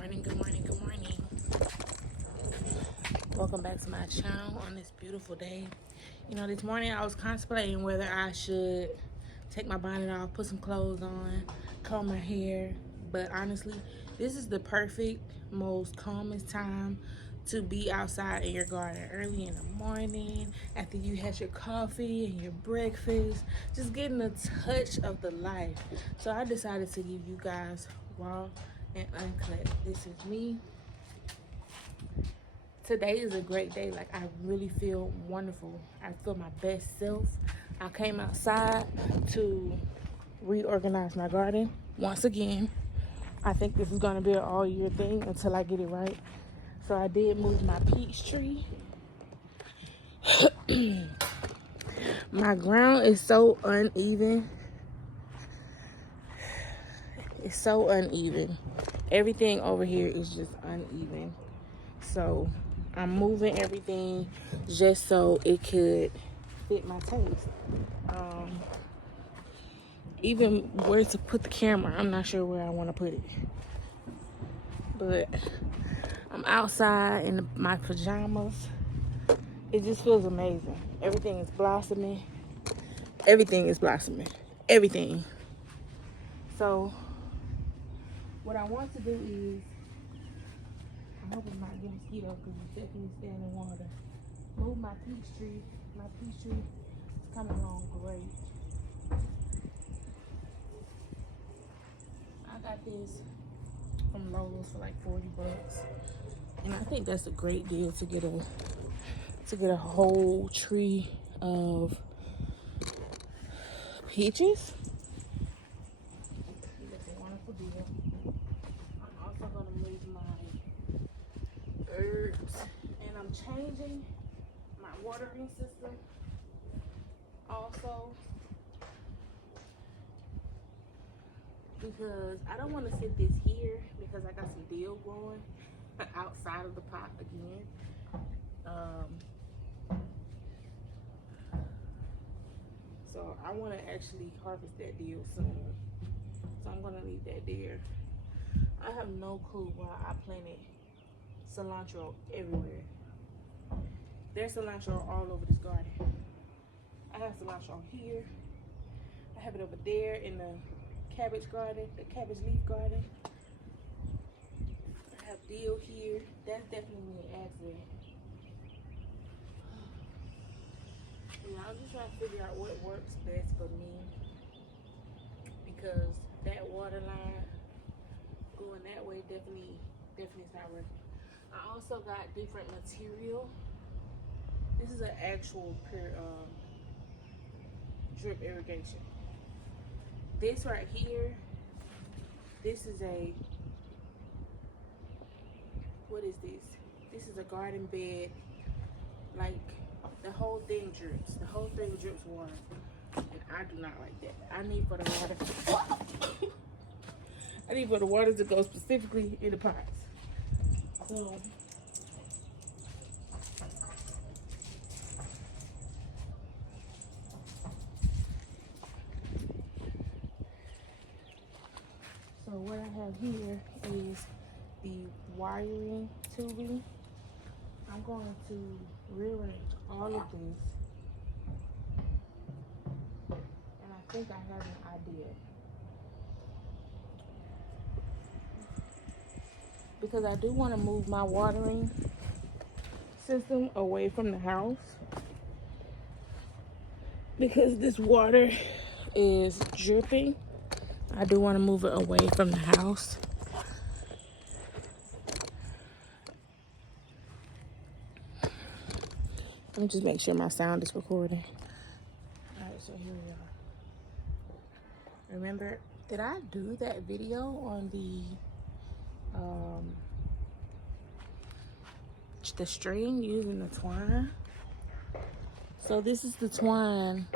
morning, good morning, good morning. Welcome back to my channel on this beautiful day. This morning I was contemplating whether I should take my bonnet off, put some clothes on, comb my hair. But honestly, this is the perfect, most calmest time to be outside in your garden early in the morning after you had your coffee and your breakfast, just getting a touch of the life. So I decided to give you guys raw and uncut. This is me. Today is a great day. Like, I really feel wonderful. I feel my best self. I came outside to reorganize my garden once again. I think this is going to be an all year thing until I get it right. So I did move my peach tree. My ground is so uneven. It's so uneven. Everything over here is just uneven. So I'm moving everything just so it could fit my taste. Even where to put the camera, I'm not sure where I want to put it. But I'm outside in my pajamas. It just feels amazing. Everything is blossoming. Everything is blossoming. Everything. So what I want to do is, I hope it's not getting mosquitoes because it's definitely standing in water. Move my peach tree. My peach tree is coming along great. I got this from Lowe's for like 40 bucks. And I think that's a great deal to get a whole tree of peaches. That's a wonderful deal. I'm also gonna move my herbs, and I'm changing my watering system also, because I don't want to sit this here because I got some dill growing outside of the pot again. So I want to actually harvest that dill soon. So I'm gonna leave that there. I have no clue why I planted cilantro everywhere. There's cilantro all over this garden. I have cilantro here. I have it over there in the cabbage garden, the cabbage leaf garden. I have dill here. That's definitely an accident. Yeah, I'm just trying to figure out what works best for me, because that water line going that way definitely is not working. I also got different material. This is an actual drip irrigation. This right here, this is what is this? This is a garden bed. Like, the whole thing drips. The whole thing drips water. And I do not like that. I need for the water to go specifically in the pots. So what I have here is the wiring tubing. I'm going to rearrange all of this, and I think I have an idea. Because I do want to move my watering system away from the house, because this water is dripping. I do want to move it away from the house. Let me just make sure my sound is recording. Alright, so here we are. Remember, did I do that video on the string using the twine? So this is the twine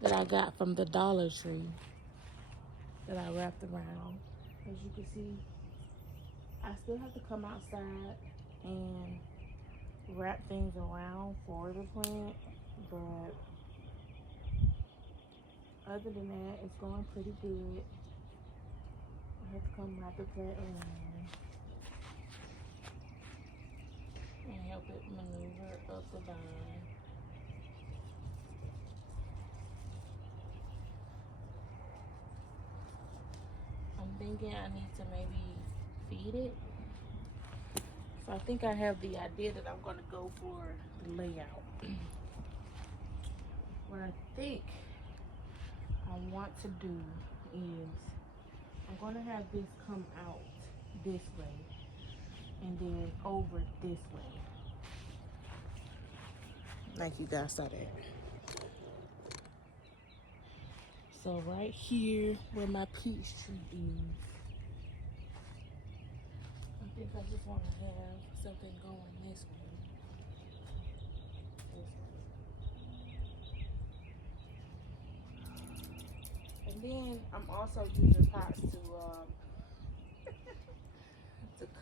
that I got from the Dollar Tree that I wrapped around. As you can see, I still have to come outside and wrap things around for the plant, but other than that, it's going pretty good. I have to come wrap it flat around and help it maneuver up the vine. I'm thinking I need to maybe feed it. So I think I have the idea that I'm going to go for the layout. What I think I want to do is I'm going to have this come out this way and then over this way. Like you guys saw that. So right here where my peach tree is, I think I just want to have something going this way. And then I'm also using pots to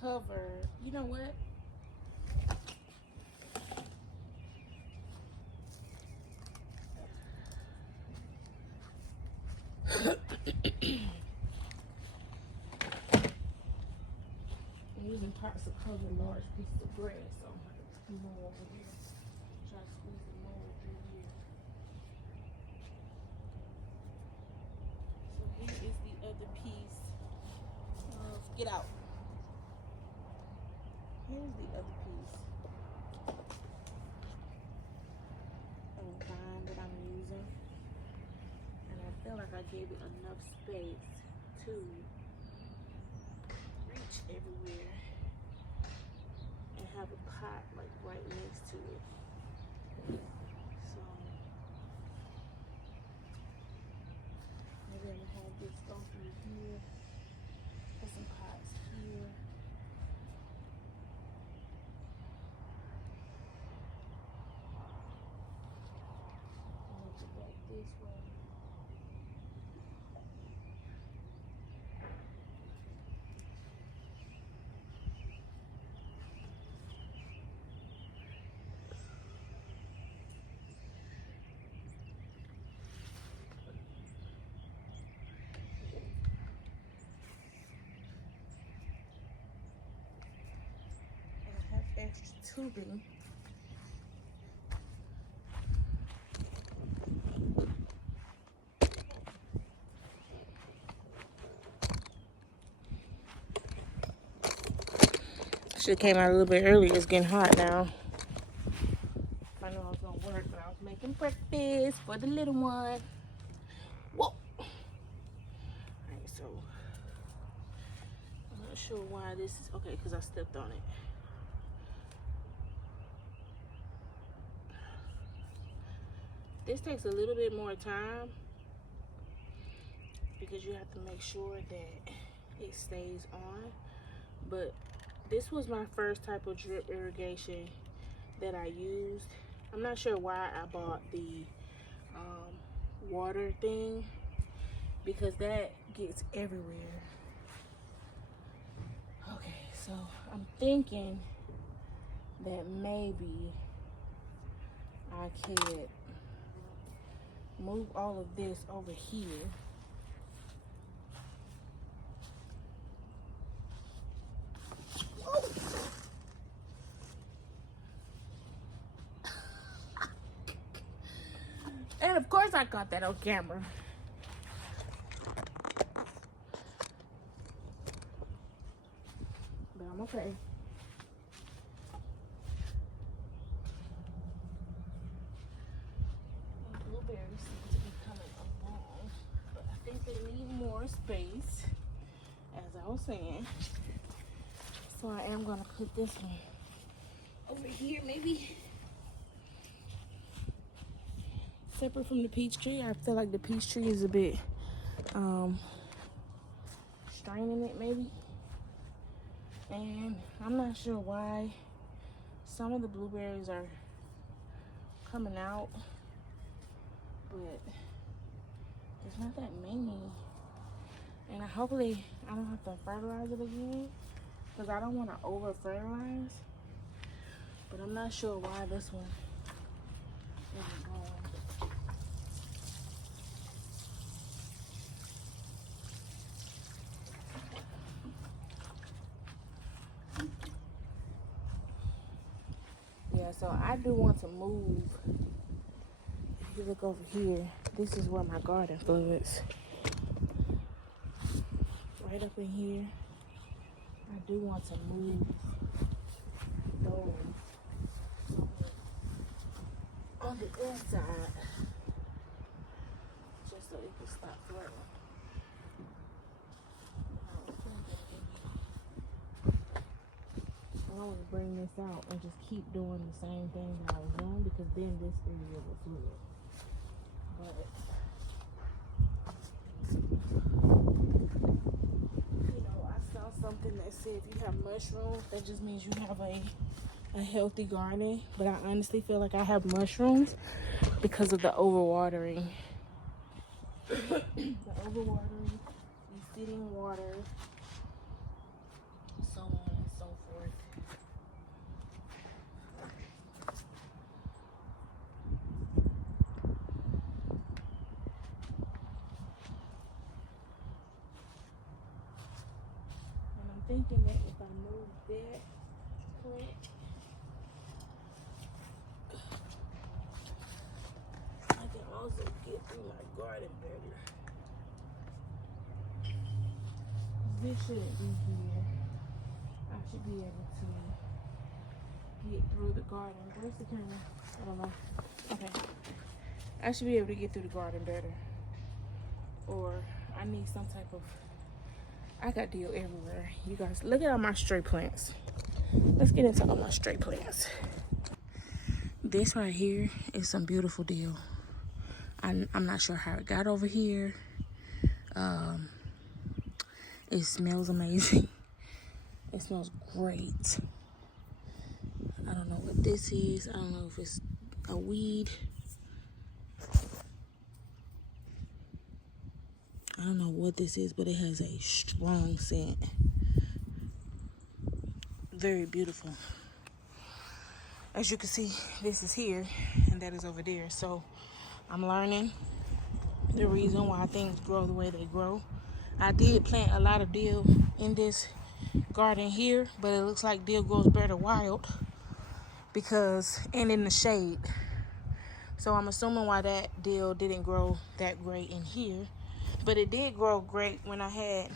cover. You know what? I'm using pots to cover large pieces of grass, so I'm gonna put more over here. Try to squeeze the mold through here. So here is the other piece of, get out. Here's the other piece of vine that I'm using. And I feel like I gave it enough space to reach everywhere and have a pot like right next to it. So maybe I'm gonna have this go through here, put some pots here. Move it back this way. Extra tubing. Should have came out a little bit earlier. It's getting hot now. I know I was gonna work, but I was making breakfast for the little one. Whoa! Alright, so I'm not sure why this is okay because I stepped on it. This takes a little bit more time because you have to make sure that it stays on. But this was my first type of drip irrigation that I used. I'm not sure why I bought the water thing because that gets everywhere. Okay, so I'm thinking that maybe I could move all of this over here. And of course I caught that on camera. But I'm okay. Blueberries seem to be coming along, but I think they need more space, as I was saying. So I am gonna put this one over here, maybe separate from the peach tree. I feel like the peach tree is a bit straining it maybe. And I'm not sure why some of the blueberries are coming out, but there's not that many. And hopefully I don't have to fertilize it again because I don't want to over fertilize. But I'm not sure why this one isn't going. so I do want to move. If you look over here, this is where my garden floods. Right up in here. I do want to move those on the inside, just so it can stop flooding. I want to bring this out and just keep doing the same thing that I was doing, because then this area will flood. But I saw something that said if you have mushrooms, that just means you have a healthy garden. But I honestly feel like I have mushrooms because of the overwatering. The overwatering, you feeding water, so on and so forth. And I'm thinking that if I move that plant, I can also get through my garden better. This shouldn't be here. I should be able to get through the garden. Where's the camera? I don't know. Okay. I should be able to get through the garden better. Or I need some type of... I got deal everywhere. You guys, look at all my stray plants. Let's get into all my stray plants. This right here is some beautiful deal. I'm not sure how it got over here. It smells amazing. It smells great. I don't know what this is. I don't know if it's a weed. I don't know what this is, but it has a strong scent. Very beautiful. As you can see, this is here and that is over there. So I'm learning the reason why things grow the way they grow. I did plant a lot of dill in this garden here, but it looks like dill grows better wild and in the shade. So I'm assuming why that dill didn't grow that great in here. But it did grow great when I had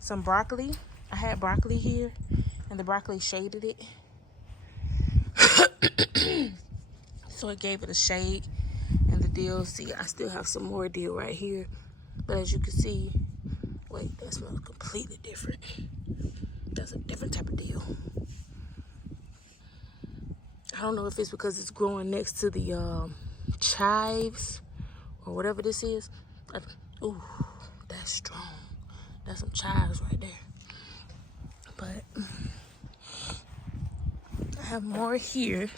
some broccoli. I had broccoli here and the broccoli shaded it. So it gave it a shade. And the dill, see, I still have some more dill right here. But as you can see, wait, that smells completely different. That's a different type of dill. I don't know if it's because it's growing next to the chives or whatever this is. Ooh, that's strong. That's some chives right there. But I have more here.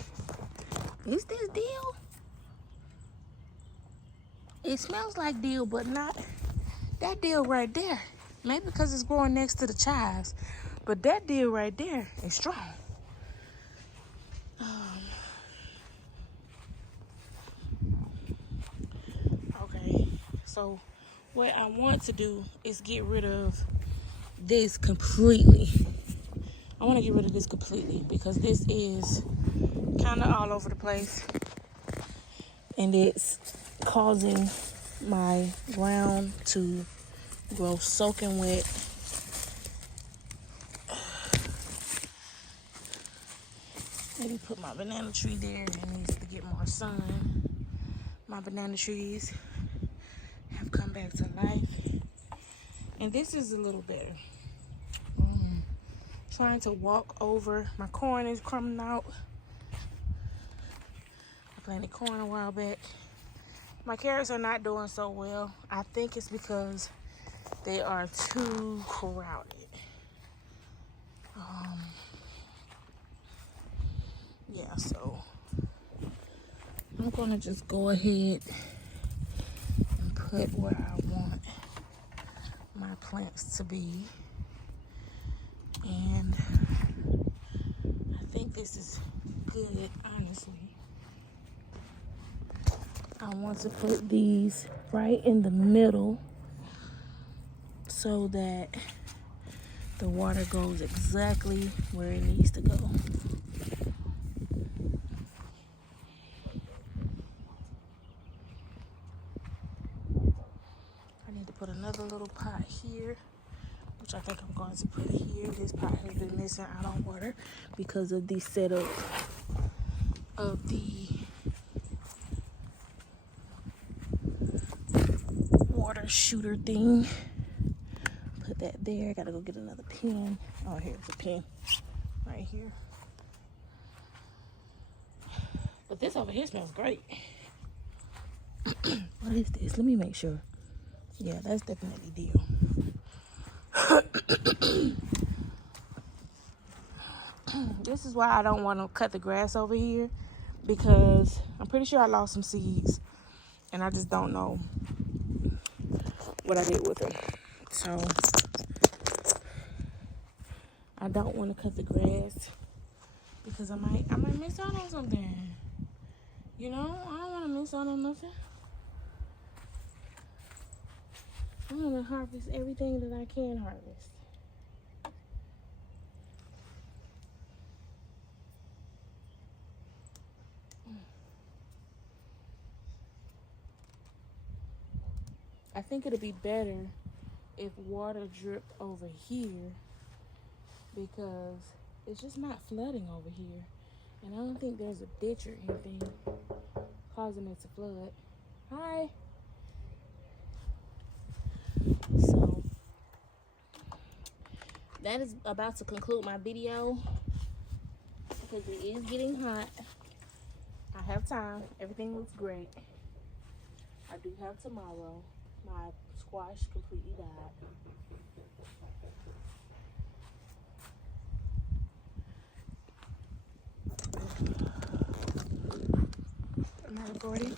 Is this dill? It smells like dill, but not that dill right there. Maybe because it's growing next to the chives. But that dill right there is strong. Okay, so what I want to do is get rid of this completely. I want to get rid of this completely because this is kind of all over the place. And it's causing my ground to grow soaking wet. Maybe put my banana tree there. It needs to get more sun. My banana trees have come back to life. And this is a little better. Trying to walk over. My corn is crumbling out. I planted corn a while back. My carrots are not doing so well. I think it's because they are too crowded. Yeah, so I'm gonna just go ahead and put where I want my plants to be. And I think this is good, honestly. I want to put these right in the middle so that the water goes exactly where it needs to go. here, which I think I'm going to put here. This pot has been missing out on water because of the setup of the water shooter thing. Put that there. Gotta go get another pen. Oh, here's a pen right here. But this over here smells great. What is this? Let me make sure. Yeah, that's definitely deal. This is why I don't want to cut the grass over here, because I'm pretty sure I lost some seeds and I just don't know what I did with them. So I don't want to cut the grass because I might miss out on something. You know, I don't want to miss out on nothing. I want to harvest everything that I can harvest. I think it'd be better if water dripped over here because it's just not flooding over here. And I don't think there's a ditch or anything causing it to flood. Hi. So that is about to conclude my video because it is getting hot. I have time. Everything looks great. I do have tomorrow. My squash completely died. Am I recording?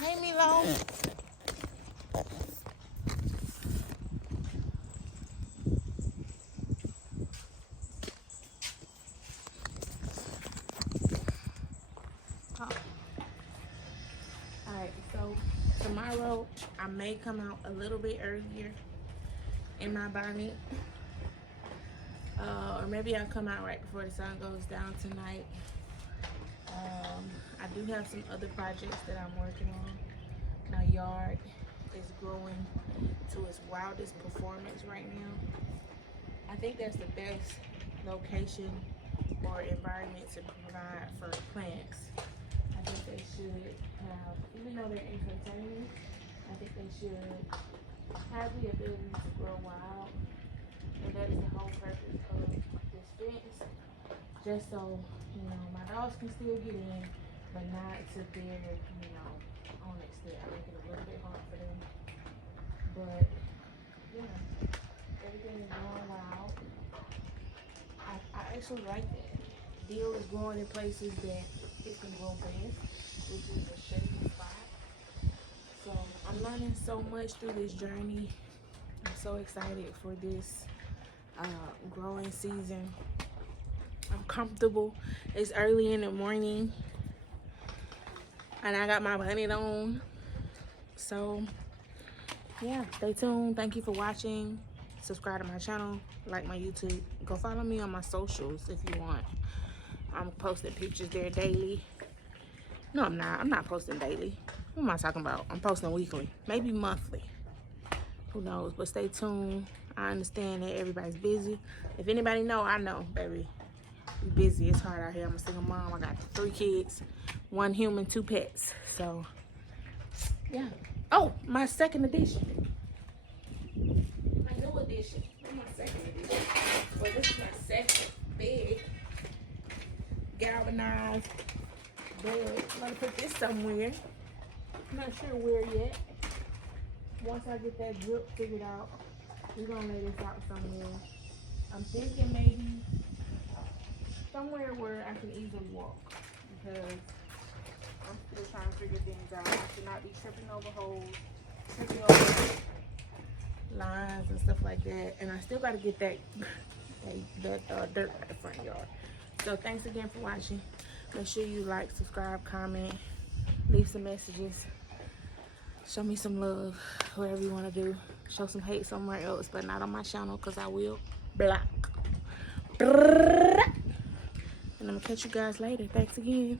Hey, Milo. So tomorrow I may come out a little bit earlier in my bonnet, or maybe I'll come out right before the sun goes down tonight. I do have some other projects that I'm working on. My yard is growing to its wildest performance right now. I think that's the best location or environment to provide for plants. I think they should have, even though they're in containers, I think they should have the ability to grow wild. And that is the whole purpose of this fence. Just so, you know, my dogs can still get in, but not to their, you know, own extent. I make it a little bit hard for them. But, yeah, everything is growing wild. I actually like that. Dill is growing in places that it can grow best, which is a shady spot. So I'm learning so much through this journey. I'm so excited for this growing season. I'm comfortable. It's early in the morning and I got my bonnet on. So yeah, stay tuned. Thank you for watching. Subscribe to my channel, like my YouTube. Go follow me on my socials if you want. I'm posting pictures there daily. No, I'm not. I'm not posting daily. What am I talking about? I'm posting weekly, maybe monthly. Who knows? But stay tuned. I understand that everybody's busy. If anybody know, I know, baby. We busy. It's hard out here. I'm a single mom. I got 3 kids, 1 human, 2 pets. So, yeah. Oh, my second edition. My new edition. Not my second edition. Well, this is my second big galvanized bed. I'm gonna put this somewhere. I'm not sure where yet. Once I get that drip figured out, we're gonna lay this out somewhere. I'm thinking maybe somewhere where I can easily walk, because I'm still trying to figure things out. I should not be tripping over holes, tripping over lines and stuff like that. And I still got to get that dirt at the front yard. So thanks again for watching. Make sure you like, subscribe, comment, leave some messages. Show me some love, whatever you want to do. Show some hate somewhere else, but not on my channel, because I will block. And I'm going to catch you guys later. Thanks again.